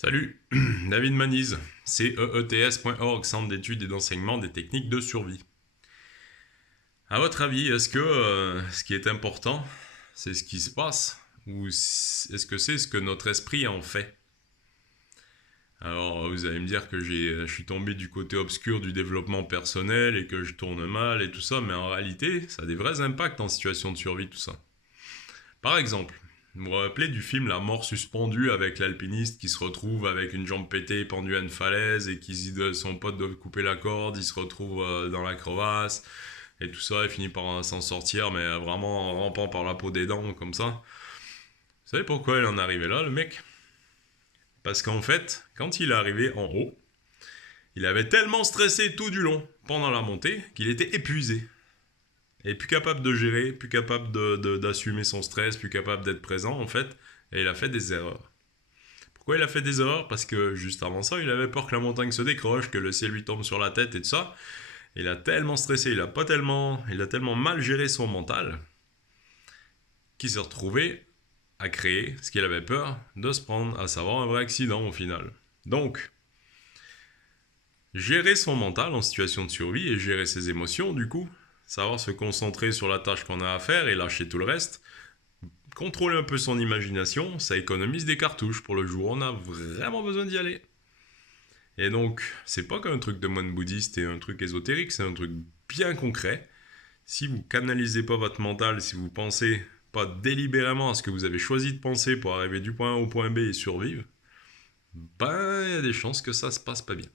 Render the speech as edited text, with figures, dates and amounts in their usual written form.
Salut, David Maniz, ceets.org, Centre d'études et d'enseignement des techniques de survie. À votre avis, est-ce que ce qui est important, c'est ce qui se passe, ou est-ce que c'est ce que notre esprit en fait? Alors, vous allez me dire que je suis tombé du côté obscur du développement personnel et que je tourne mal et tout ça, mais en réalité, ça a des vrais impacts en situation de survie, tout ça. Par exemple, vous vous rappelez du film La mort suspendue avec l'alpiniste qui se retrouve avec une jambe pétée pendue à une falaise et qui dit de son pote de couper la corde, il se retrouve dans la crevasse et tout ça, il finit par s'en sortir, mais vraiment en rampant par la peau des dents comme ça. Vous savez pourquoi il en est arrivé là, le mec? Parce qu'en fait, quand il est arrivé en haut, il avait tellement stressé tout du long pendant la montée qu'il était épuisé. Et plus capable de gérer, plus capable d'assumer son stress, plus capable d'être présent en fait, et il a fait des erreurs. Pourquoi il a fait des erreurs? Parce que juste avant ça, il avait peur que la montagne se décroche, que le ciel lui tombe sur la tête et tout ça. Il a tellement stressé, il a tellement mal géré son mental, qu'il s'est retrouvé à créer ce qu'il avait peur de se prendre, à savoir un vrai accident au final. Donc, gérer son mental en situation de survie et gérer ses émotions, du coup, savoir se concentrer sur la tâche qu'on a à faire et lâcher tout le reste, contrôler un peu son imagination, ça économise des cartouches pour le jour où on a vraiment besoin d'y aller. Et donc, c'est pas qu'un truc de moine bouddhiste et un truc ésotérique, c'est un truc bien concret. Si vous canalisez pas votre mental, si vous pensez pas délibérément à ce que vous avez choisi de penser pour arriver du point A au point B et survivre, ben, il y a des chances que ça se passe pas bien.